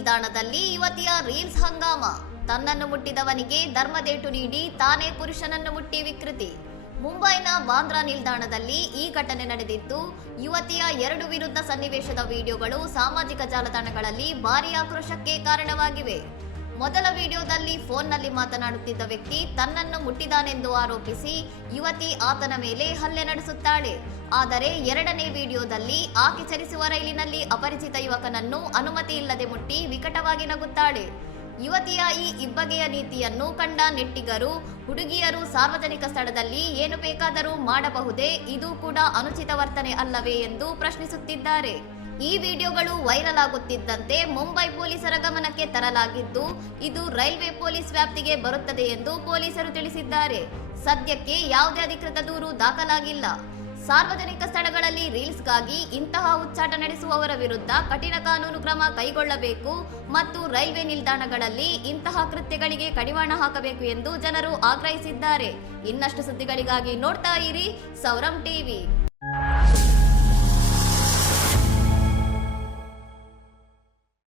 ನಿಲ್ದಾಣದಲ್ಲಿ ಯುವತಿಯ ರೀಲ್ಸ್ ಹಂಗಾಮ. ತನ್ನನ್ನು ಮುಟ್ಟಿದವನಿಗೆ ಧರ್ಮದೇಟು ನೀಡಿ ತಾನೇ ಪುರುಷನನ್ನು ಮುಟ್ಟಿ ವಿಕೃತಿ. ಮುಂಬೈನ ಬಾಂದ್ರಾ ನಿಲ್ದಾಣದಲ್ಲಿ ಈ ಘಟನೆ ನಡೆದಿದ್ದು, ಯುವತಿಯ 2 ವಿರುದ್ಧ ಸನ್ನಿವೇಶದ ವಿಡಿಯೋಗಳು ಸಾಮಾಜಿಕ ಜಾಲತಾಣಗಳಲ್ಲಿ ಭಾರೀ ಆಕ್ರೋಶಕ್ಕೆ ಕಾರಣವಾಗಿವೆ. ಮೊದಲ ವಿಡಿಯೋದಲ್ಲಿ ಫೋನ್ನಲ್ಲಿ ಮಾತನಾಡುತ್ತಿದ್ದ ವ್ಯಕ್ತಿ ತನ್ನನ್ನು ಮುಟ್ಟಿದಾನೆಂದು ಆರೋಪಿಸಿ ಯುವತಿ ಆತನ ಮೇಲೆ ಹಲ್ಲೆ ನಡೆಸುತ್ತಾಳೆ. ಆದರೆ 2ನೇ ವಿಡಿಯೋದಲ್ಲಿ ಆಕೆ ಚಲಿಸುವ ರೈಲಿನಲ್ಲಿ ಅಪರಿಚಿತ ಯುವಕನನ್ನು ಅನುಮತಿ ಇಲ್ಲದೆ ಮುಟ್ಟಿ ವಿಕಟವಾಗಿ ನಗುತ್ತಾಳೆ. ಯುವತಿಯ ಈ ಇಬ್ಬಗೆಯ ನೀತಿಯನ್ನು ಕಂಡ ನೆಟ್ಟಿಗರು, ಹುಡುಗಿಯರು ಸಾರ್ವಜನಿಕ ಸ್ಥಳದಲ್ಲಿ ಏನು ಬೇಕಾದರೂ ಮಾಡಬಹುದೇ, ಇದು ಕೂಡ ಅನುಚಿತ ವರ್ತನೆ ಅಲ್ಲವೇ ಎಂದು ಪ್ರಶ್ನಿಸುತ್ತಿದ್ದಾರೆ. ಈ ವಿಡಿಯೋಗಳು ವೈರಲ್ ಆಗುತ್ತಿದ್ದಂತೆ ಮುಂಬೈ ಪೊಲೀಸರ ಗಮನಕ್ಕೆ ತರಲಾಗಿದ್ದು, ಇದು ರೈಲ್ವೆ ಪೊಲೀಸ್ ವ್ಯಾಪ್ತಿಗೆ ಬರುತ್ತದೆ ಎಂದು ಪೊಲೀಸರು ತಿಳಿಸಿದ್ದಾರೆ. ಸದ್ಯಕ್ಕೆ ಯಾವುದೇ ಅಧಿಕೃತ ದೂರು ದಾಖಲಾಗಿಲ್ಲ. ಸಾರ್ವಜನಿಕ ಸ್ಥಳಗಳಲ್ಲಿ ರೀಲ್ಸ್ಗಾಗಿ ಇಂತಹ ಹುಚ್ಚಾಟ ನಡೆಸುವವರ ವಿರುದ್ಧ ಕಠಿಣ ಕಾನೂನು ಕ್ರಮ ಕೈಗೊಳ್ಳಬೇಕು ಮತ್ತು ರೈಲ್ವೆ ನಿಲ್ದಾಣಗಳಲ್ಲಿ ಇಂತಹ ಕೃತ್ಯಗಳಿಗೆ ಕಡಿವಾಣ ಹಾಕಬೇಕು ಎಂದು ಜನರು ಆಗ್ರಹಿಸಿದ್ದಾರೆ. ಇನ್ನಷ್ಟು ಸುದ್ದಿಗಳಿಗಾಗಿ ನೋಡ್ತಾ ಇರಿ ಸೌರಂ ಟಿವಿ.